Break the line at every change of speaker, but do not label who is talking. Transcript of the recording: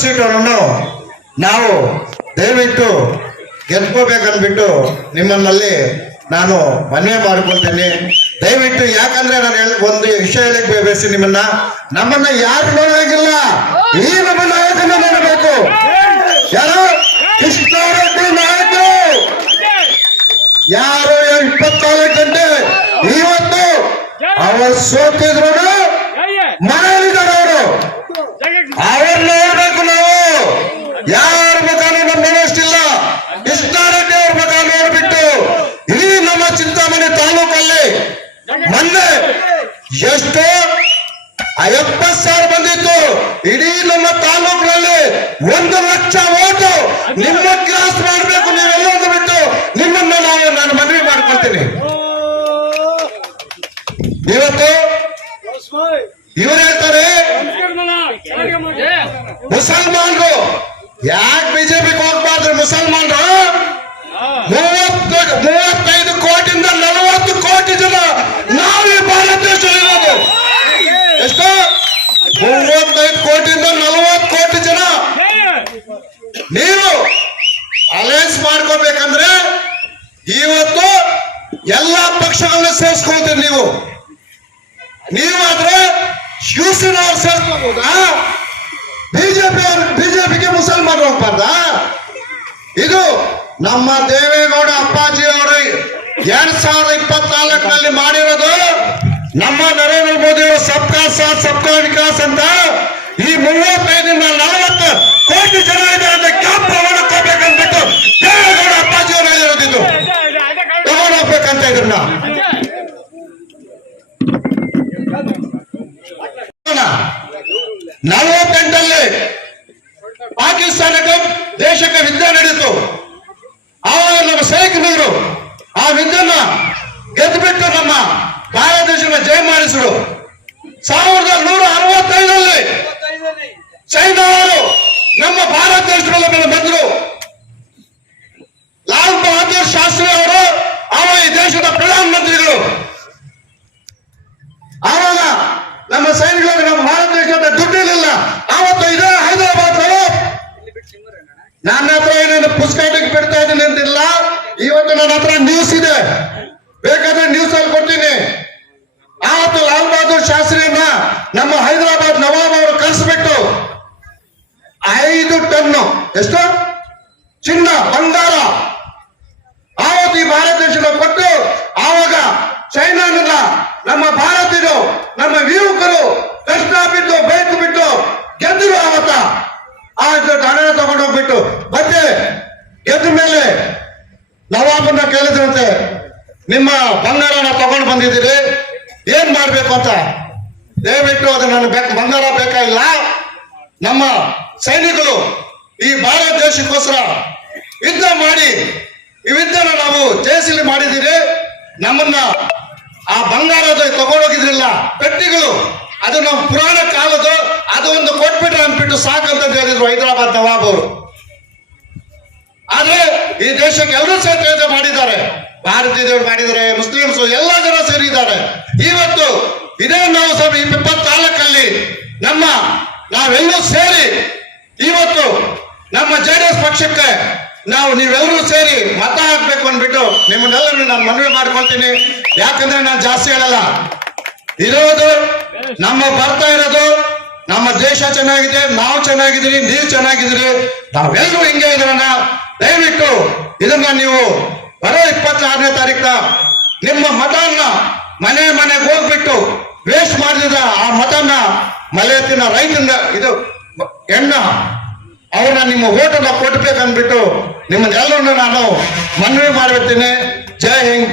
ಸೀಟನ್ನು ನಾವು ದಯವಿಟ್ಟು ಗೆದ್ಕೋಬೇಕನ್ಬಿಟ್ಟು ನಿಮ್ಮನ್ನಲ್ಲಿ ನಾನು ಮನವಿ ಮಾಡ್ಕೊಳ್ತೇನೆ. ದಯವಿಟ್ಟು ಯಾಕಂದ್ರೆ ನಾನು ಹೇಳ್- ಒಂದು ವಿಷಯ ಹೇಳಕ್ ಬಯಸಿ ನಿಮ್ಮನ್ನ ನಮ್ಮನ್ನ ಯಾರು ನೋಡಬೇಕಿಲ್ಲ? ಈ ನಮ್ಮ ನಾಯಕನ ನೋಡಬೇಕು. ಯಾರು? ಕೃಷ್ಣಾರೆಡ್ಡಿ ನಾಯಕ ಯಾರು ಇಪ್ಪತ್ನಾಲ್ಕು ಗಂಟೆ ಇವತ್ತು ಅವರು ಸೋತಿದ್ರು ಮನೆಯಲ್ಲಿದ್ದಾರೆ ಅವರು. ಅವ್ರನ್ನ ನೋಡ್ಬೇಕು ನಾವು ಯಾರ ಮುಖಾನು ನಮ್ಮ ನೋಡೋಷ್ಟಿಲ್ಲ ಕೃಷ್ಣಾರೆಡ್ಡಿ ಅವ್ರ ಮುಖ ನೋಡ್ಬಿಟ್ಟು ಇಡೀ ನಮ್ಮ ಚಿಂತಾಮಣಿ ತಾಲೂಕಲ್ಲಿ ಮೊನ್ನೆ ಎಷ್ಟು ಎಪ್ಪತ್ ಸಾವಿರ ಬಂದಿತ್ತು. ಇಡೀ ನಮ್ಮ ತಾಲೂಕಿನಲ್ಲಿ ಒಂದು ಲಕ್ಷ ಓಟು ನಿಮ್ಮ ಕ್ರಾಸ್ ಮಾಡಬೇಕು ನೀವೆಲ್ಲ ಬಿಟ್ಟು ನಿಮ್ಮನ್ನ ನಾವು ನಾನು ಮನವಿ ಮಾಡ್ಕೊಳ್ತೀನಿ. ಇವತ್ತು ಇವ್ರು ಹೇಳ್ತಾರೆ, ಮುಸಲ್ಮಾನರು. ಯಾಕೆ ಬಿಜೆಪಿಗೆ ಹೋಗ್ಬಾರ್ದು ಮುಸಲ್ಮಾನರು ಮೂವತ್ತು ಮೂವತ್ತೈದು ಕೋಟಿಯಿಂದ ನಲವತ್ತು ಕೋಟಿ ಜನ ನಾವು ಈ ಭಾರತ ದೇಶ ಇರೋದು ಎಷ್ಟು ಮೂವತ್ತೈದು ಕೋಟಿಯಿಂದ ನಲವತ್ತು ಕೋಟಿ ಜನ ನೀವು ಅಲಯನ್ಸ್ ಮಾಡ್ಕೋಬೇಕಂದ್ರೆ ಇವತ್ತು ಎಲ್ಲಾ ಪಕ್ಷಗಳನ್ನ ಸೇರಿಸ್ಕೊಳ್ತೀರಿ ನೀವು. ನೀವಾದ್ರೆ ಶಿವಸೇನಾ ಅವ್ರು ಸೇರಿಸ್ಕೋಬಹುದಾ ಬಿಜೆಪಿ ಅವ್ರ, ಬಿಜೆಪಿಗೆ ಮುಸಲ್ಮಾನರು ಹೋಗ್ಬಾರ್ದ ಇದು ನಮ್ಮ ದೇವೇಗೌಡ ಅಪ್ಪಾಜಿ ಅವರು ಎರಡ್ ಸಾವಿರದ ಇಪ್ಪತ್ನಾಲ್ಕರಲ್ಲಿ ಮಾಡಿರೋದು ನಮ್ಮ ನರೇಂದ್ರ ಮೋದಿ ಅವರು ಸಬ್ಕಾ ಸಾಥ್, ಸಬ್ಕಾ ವಿಕಾಸ್ ಅಂತ ಈ ಮೂವತ್ತೈದರಿಂದ ನಲವತ್ತೆಂಟಲ್ಲಿ ನನ್ನ ಹತ್ರ ಏನೇನು ಪುಸ್ತಕಕ್ಕೆ ಬಿಡ್ತಾ ಇದ್ದೀನಿ ಅಂತಿಲ್ಲ ಇವತ್ತು ನನ್ನ ಹತ್ರ ನ್ಯೂಸ್ ಇದೆ. ಬೇಕಾದ್ರೆ ನ್ಯೂಸ್ ಅಲ್ಲಿ ಕೊಡ್ತೀನಿ. ಆವತ್ತು ಲಾಲ್ ಬಹದ್ದೂರ್ ಶಾಸ್ತ್ರಿಯನ್ನ ನಮ್ಮ ಹೈದರಾಬಾದ್ ನವಾಬ್ ಅವರು ಕಳಿಸ್ಬಿಟ್ಟು ಐದು ಟನ್ ಎಷ್ಟು? ಚಿನ್ನ, ಬಂಗಾರ ಆವತ್ತು ಈ ಭಾರತ ದೇಶದ ಕೊಟ್ಟು ಆವಾಗ ಚೈನಾನೆಲ್ಲ ನಮ್ಮ ಭಾರತೀಯರು, ನಮ್ಮ ಕೇಳಿದ್ರಂತೆ, ನಿಮ್ಮ ಬಂಗಾರನ ತಗೊಂಡು ಬಂದಿದ್ದೀರಿ, ಏನ್ ಮಾಡ್ಬೇಕು ಅಂತ? ದಯವಿಟ್ಟು ಅದು ನನ್ನ ಬಂಗಾರ ಬೇಕಾಗಿಲ್ಲ ನಮ್ಮ ಸೈನಿಕರು ಈ ಭಾರತ ದೇಶಕ್ಕೋಸ್ಕರ ಯುದ್ಧ ಮಾಡಿ, ಈ ಯುದ್ಧನ ನಾವು ಜಯಶೀಲಿ ಮಾಡಿದ್ದೀರಿ. ನಮ್ಮನ್ನ ಆ ಬಂಗಾರದ ತಗೊಂಡೋಗಿದ್ರಿಲ್ಲ ಪೆಟ್ಟಿಗಳು, ಅದು ನಮ್ಮ ಪುರಾಣ ಕಾಲದ ಅದು ಒಂದು ಕೊಟ್ಬಿಟ್ರೆ ಅಂದ್ಬಿಟ್ಟು ಸಾಕಂತ ಹೇಳಿದ್ರು ಹೈದರಾಬಾದ್ ನವಾಬ್ ಅವರು. ಆದ್ರೆ ಈ ದೇಶಕ್ಕೆ ಎಲ್ಲರೂ ಸೇರ್ತಾ ಮಾಡಿದ್ದಾರೆ. ಭಾರತೀಯರು ಮಾಡಿದ್ದಾರೆ ಮುಸ್ಲಿಮ್ಸ್ ಎಲ್ಲ ಜನ ಸೇರಿದ್ದಾರೆ. ಇವತ್ತು ಇದೇ ನಾವು ಸಭೆ ಇಪ್ಪತ್ನಾಲ್ಕಲ್ಲಿ ನಮ್ಮ ನಾವೆಲ್ಲರೂ ಸೇರಿ ಇವತ್ತು ನಮ್ಮ ಜೆಡಿಎಸ್ ಪಕ್ಷಕ್ಕೆ ನಾವು ನೀವೆಲ್ಲರೂ ಸೇರಿ ಮತ ಹಾಕ್ಬೇಕು ಅಂದ್ಬಿಟ್ಟು ನಿಮ್ಮನ್ನೆಲ್ಲರೂ ನಾನು ಮನವಿ ಮಾಡ್ಕೊಳ್ತೀನಿ. ಯಾಕಂದ್ರೆ ನಾನು ಜಾಸ್ತಿ ಹೇಳಲ್ಲ. ಇರೋದು ನಮ್ಮ ಬರ್ತಾ ಇರೋದು ನಮ್ಮ ದೇಶ ಚೆನ್ನಾಗಿದೆ, ನಾವು ಚೆನ್ನಾಗಿದ್ದೀರಿ, ನೀವು ಚೆನ್ನಾಗಿದ್ದೀರಿ, ನಾವೆಲ್ಲರೂ ಹಿಂಗೆ ಇದ್ರನ್ನ ದಯವಿಟ್ಟು ಇದನ್ನ ನೀವು ಬರೋ ಇಪ್ಪತ್ತಾರನೇ ತಾರೀಕ ನಿಮ್ಮ ಮತವನ್ನ ಮನೆ ಮನೆಗೆ ಹೋಗ್ಬಿಟ್ಟು ವೇಸ್ಟ್ ಮಾಡಿದ ಆ ಮತನ ಮಲೆಯತ್ತಿನ ರೈತನ ಇದು ಹೆಣ್ಣ ಅವ್ರನ್ನ ನಿಮ್ಮ ಓಟನ್ನ ಕೊಟ್ಬೇಕಂದ್ಬಿಟ್ಟು ನಿಮ್ಮನ್ನೆಲ್ಲರನ್ನ ನಾನು ಮನವಿ ಮಾಡಿರ್ತೀನಿ Jai Hind.